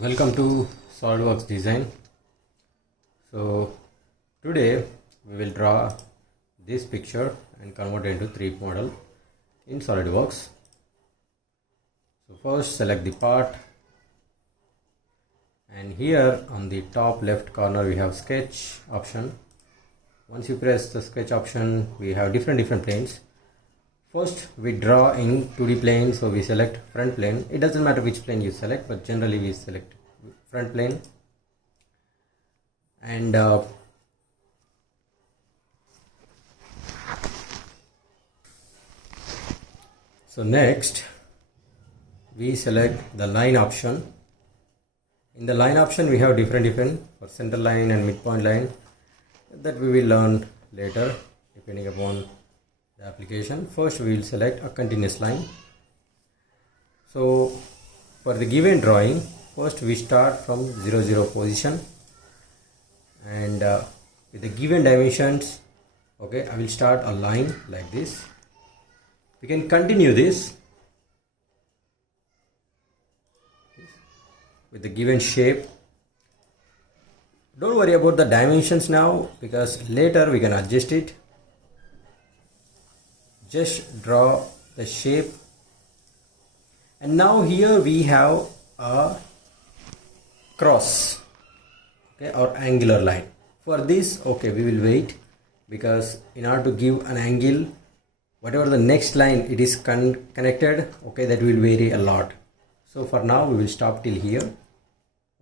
Welcome to SolidWorks Design. So today we will draw this picture and convert it into 3D model in SolidWorks. So first select the part, and here on the top left corner we have sketch option. Once you press the sketch option, we have different planes. First we draw in 2D plane, so we select front plane. It doesn't matter which plane you select, but generally we select front plane. And so next we select the line option. In the line option we have different for center line and midpoint line that we will learn later depending upon the application. First we will select a continuous line. So for the given drawing, first we start from 0 0 position, and with the given dimensions, okay, I will start a line like this. We can continue this with the given shape. Don't worry about the dimensions now, because later we can adjust it. Just draw the shape, and now here we have a cross, okay, or angular line. For this, okay, we will wait, because in order to give an angle, whatever the next line it is connected, okay, that will vary a lot. So for now we will stop till here.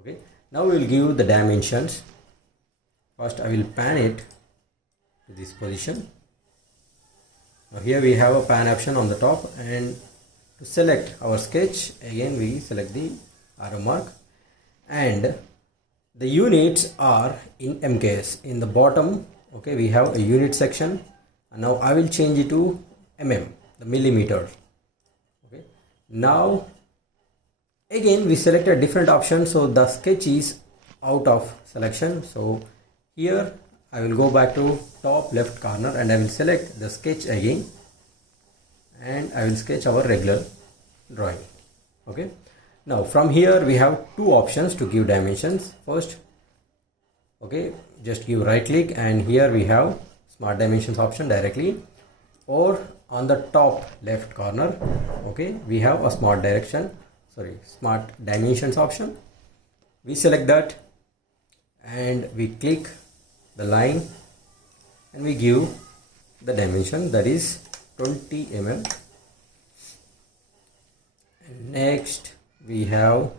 Okay, now we will give the dimensions. First I will pan it to this position. Now here we have a pan option on the top, and to select our sketch, again we select the arrow mark, and the units are in MKS. In the bottom, okay, we have a unit section, and now I will change it to mm, the millimeter. Okay, now again we select a different option, so the sketch is out of selection. So here I will go back to top left corner, and I will select the sketch again, and I will sketch our regular drawing. Okay, now from here we have two options to give dimensions. First, okay, just give right click, and here we have smart dimensions option directly, or on the top left corner, okay, we have a smart dimensions option. We select that, and we click the line, and we give the dimension, that is 20 mm. And next we have,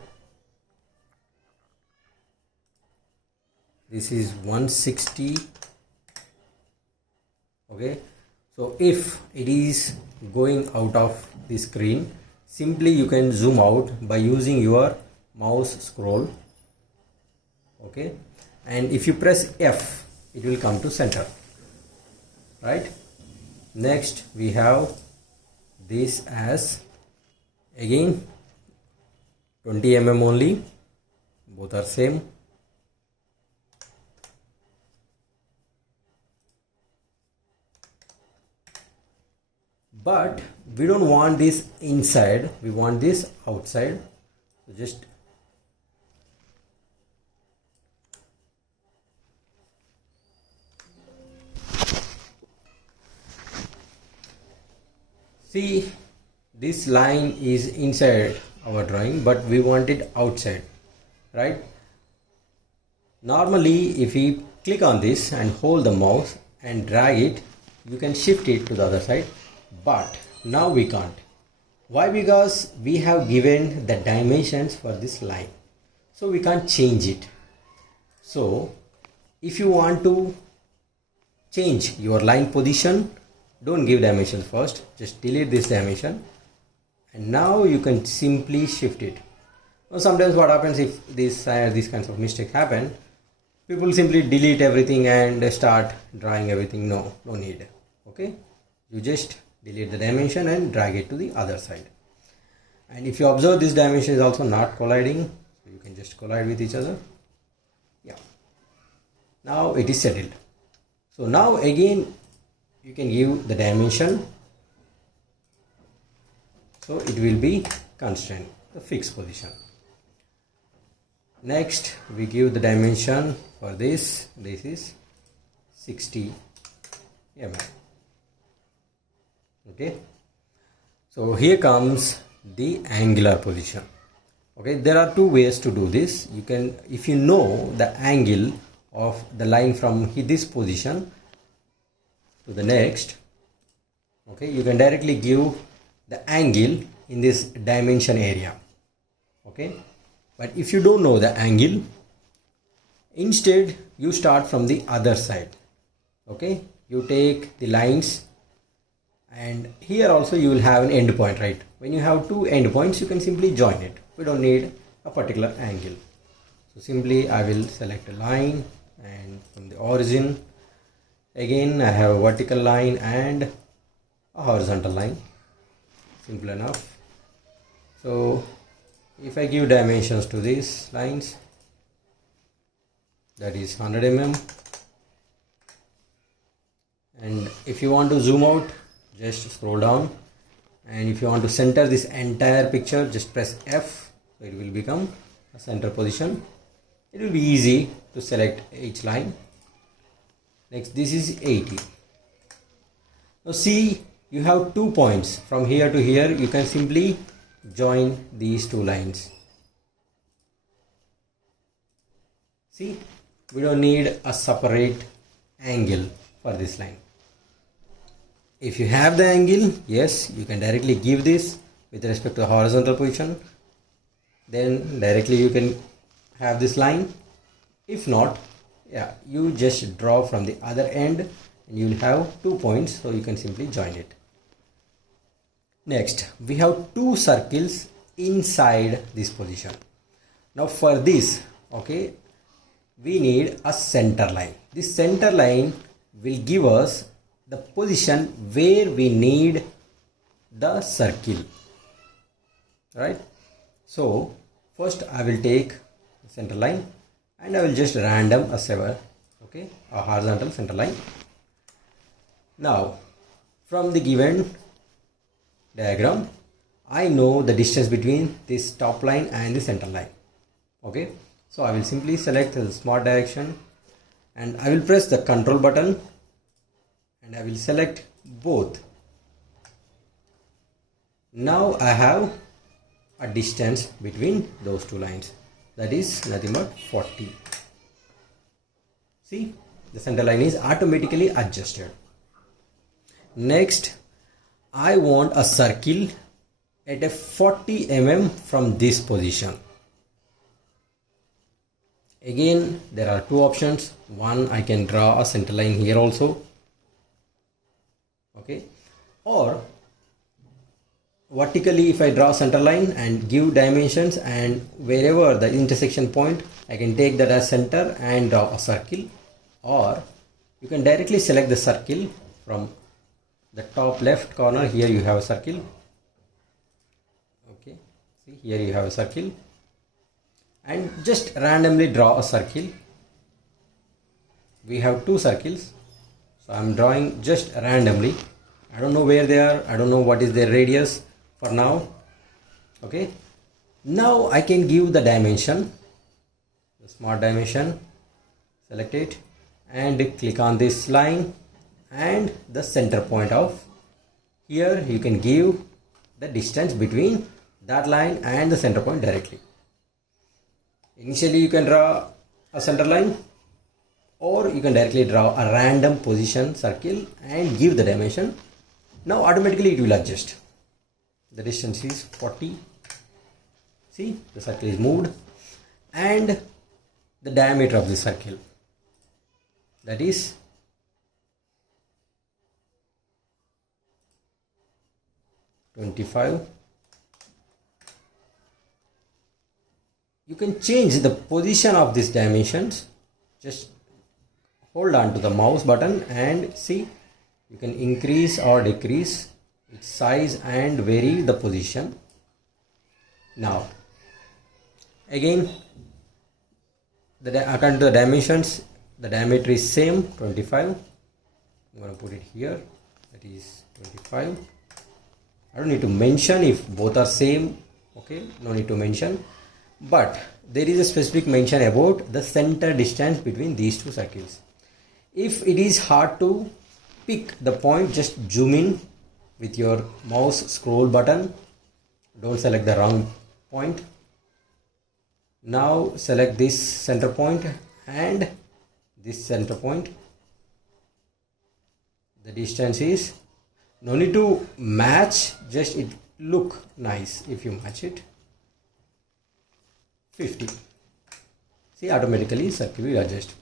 this is 160. Okay, so if it is going out of the screen, simply you can zoom out by using your mouse scroll. Okay, and if you press F, it will come to center, right? Next we have this as again 20 mm only, both are same. But we don't want this inside, we want this outside. So just see, this line is inside our drawing, but we want it outside, right? Normally if we click on this and hold the mouse and drag it, you can shift it to the other side, but now we can't. Why? Because we have given the dimensions for this line, so we can't change it. So if you want to change your line position, don't give dimensions first, just delete this dimension, and now you can simply shift it. Now sometimes what happens, if these kinds of mistakes happen, people simply delete everything and start drawing everything. No need. Okay, you just delete the dimension and drag it to the other side. And if you observe, this dimension is also not colliding, so you can just collide with each other. Yeah, now it is settled. So now again you can give the dimension, so it will be constrained. the fixed position. Next we give the dimension for this is 60 mm. Okay, so here comes the angular position. Okay, there are two ways to do this. You can, if you know the angle of the line from this position to the next, okay, you can directly give the angle in this dimension area. Okay, but if you don't know the angle, instead you start from the other side. Okay, you take the lines, and here also you will have an end point, right? When you have two end points, you can simply join it. We don't need a particular angle. So simply I will select a line, and from the origin again I have a vertical line and a horizontal line. Simple enough. So if I give dimensions to these lines, that is 100 mm, and if you want to zoom out, just scroll down, and if you want to center this entire picture, just press F, so it will become a center position. It will be easy to select each line. Next, this is 80. Now see, you have 2 points from here to here. You can simply join these two lines. See, we don't need a separate angle for this line. If you have the angle, yes, you can directly give this with respect to the horizontal position. Then directly you can have this line. If not, yeah, you just draw from the other end and you will have 2 points, so you can simply join it. Next, we have two circles inside this position. Now for this, okay, we need a center line. This center line will give us the position where we need the circle, right? So first I will take the center line and I will just random a horizontal center line. Now from the given diagram, I know the distance between this top line and the center line. Okay, so I will simply select the smart direction and I will press the control button and I will select both. Now I have a distance between those two lines, that is nothing but 40. See, the center line is automatically adjusted. Next, I want a circle at a 40 mm from this position. Again, there are two options. One, I can draw a center line here also, okay, or vertically if I draw center line and give dimensions, and wherever the intersection point, I can take that as center and draw a circle. Or you can directly select the circle from the top left corner. Here you have a circle. Okay, see, here you have a circle, and just randomly draw a circle. We have two circles, so I am drawing just randomly. I don't know where they are, I don't know what is their radius for now. Okay, now I can give the dimension, the smart dimension, select it and click on this line and the center point of here. You can give the distance between that line and the center point directly. Initially you can draw a center line, or you can directly draw a random position circle and give the dimension. Now automatically it will adjust. The distance is 40. See, the circle is moved, and the diameter of the circle, that is 25. You can change the position of these dimensions. Just hold on to the mouse button and see, you can increase or decrease its size and vary the position. Now again, according to the dimensions, the diameter is same, 25. I'm going to put it here, that is 25. I don't need to mention if both are same okay, no need to mention. But there is a specific mention about the center distance between these two circles. If it is hard to pick the point, just zoom in with your mouse scroll button. Don't select the wrong point. Now select this center point and this center point. The distance is, no need to match, just it look nice if you match it. 50. See, automatically circle will adjust.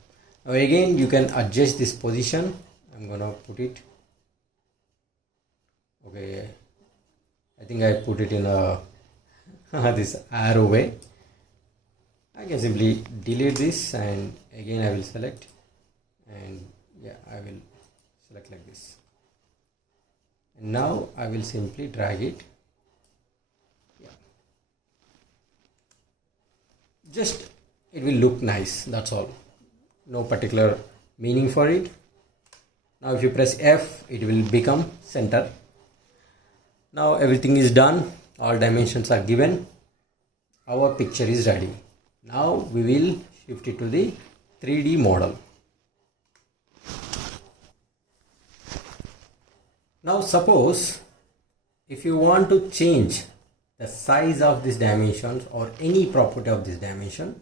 Now again you can adjust this position. I'm gonna put it, okay, I think I put it in a this arrow way. I can simply delete this and again I will select, and yeah, I will select like this, and now I will simply drag it. Yeah, just it will look nice, that's all, no particular meaning for it. Now if you press F, it will become center. Now everything is done, all dimensions are given, our picture is ready. Now we will shift it to the 3D model. Now suppose if you want to change the size of these dimensions or any property of this dimension,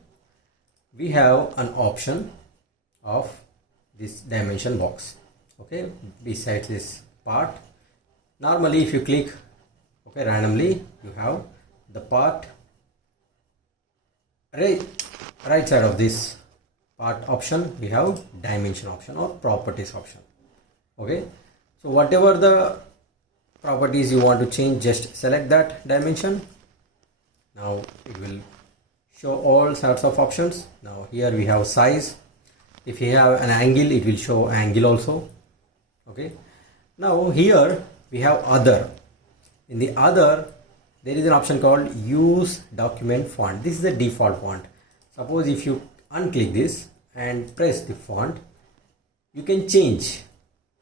we have an option of this dimension box, okay, besides this part. Normally if you click, okay, randomly, you have the part right side of this part option, we have dimension option or properties option. Okay, so whatever the properties you want to change, just select that dimension. Now it will show all sorts of options. Now here we have size. If you have an angle, it will show angle also. Okay, now here we have other. In the other, there is an option called use document font. This is the default font. Suppose if you unclick this and press the font, you can change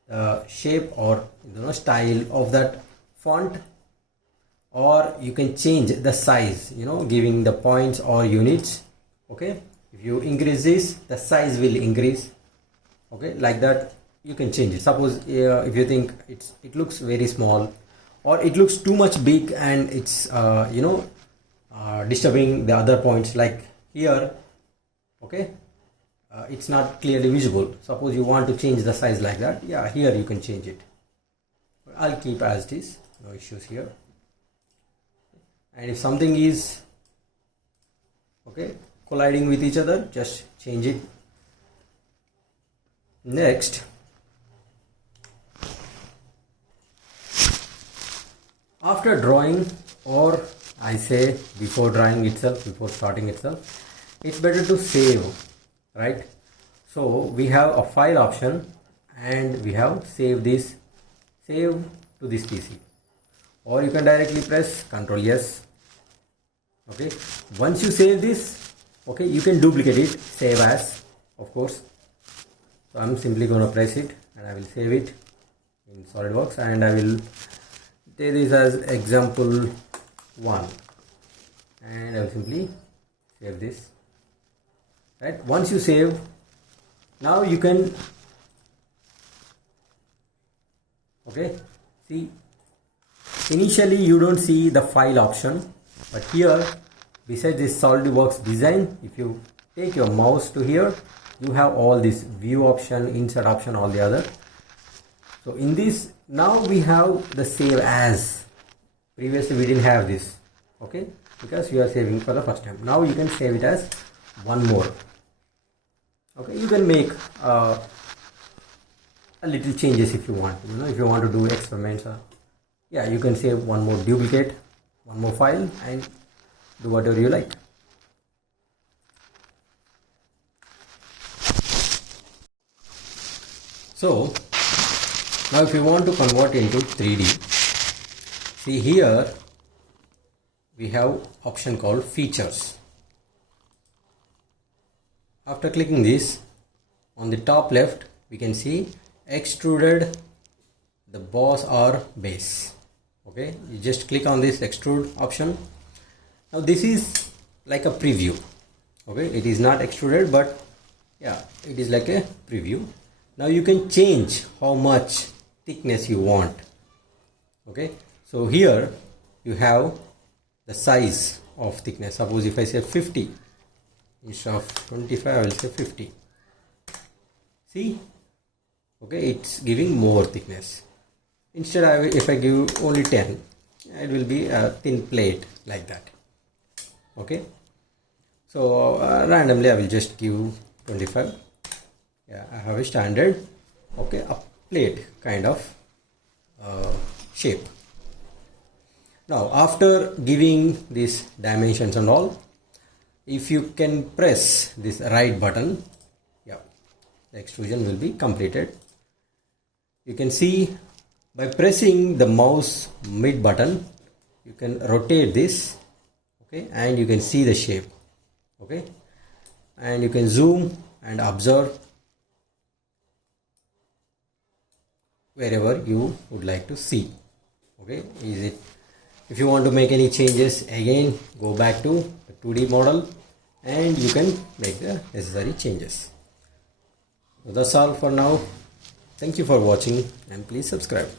the shape or style of that font, or you can change the size, giving the points or units. Okay, if you increase this, the size will increase. Okay, like that you can change it. Suppose if you think it looks very small, or it looks too much big and it's disturbing the other points, like here, okay, it's not clearly visible. Suppose you want to change the size like that, yeah, here you can change it. I'll keep as it is, no issues here. And if something is colliding with each other, just change it. Next, after drawing, or I say before drawing itself, before starting itself, it's better to save, right? So we have a file option and we have save to this PC, or you can directly press Ctrl S. Okay, once you save this, okay, you can duplicate it, save as, of course. So I'm simply going to press it and I will save it in SolidWorks, and I will take this as example 1 and I will simply save this. Right, once you save, now you can see, initially you don't see the file option, but here besides this SolidWorks design, if you take your mouse to here, you have all this view option, insert option, all the other. So in this, now we have the save as. Previously we didn't have this, okay, because we are saving for the first time. Now you can save it as one more. Okay, you can make a little changes if you want. If you want to do experiments, yeah, you can save one more, duplicate one more file and do whatever you like. So now if you want to convert into 3D, see here we have option called features. After clicking this, on the top left we can see extruded the boss or base. Okay, you just click on this extrude option. Now this is like a preview. Okay, it is not extruded, but yeah, it is like a preview. Now you can change how much thickness you want. Okay, so here you have the size of thickness. Suppose if I say 50 instead of 25, I will say 50. See, okay, it's giving more thickness. Instead, if I give only 10, it will be a thin plate like that. Okay, so randomly I will just give 25. Yeah, I have a standard, okay, a plate kind of shape. Now after giving these dimensions and all, if you can press this right button, yeah, the extrusion will be completed. You can see by pressing the mouse mid button, you can rotate this, okay, and you can see the shape, okay, and you can zoom and observe wherever you would like to see. Okay, is it, if you want to make any changes, again go back to the 2D model and you can make the necessary changes. So that's all for now. Thank you for watching and please subscribe.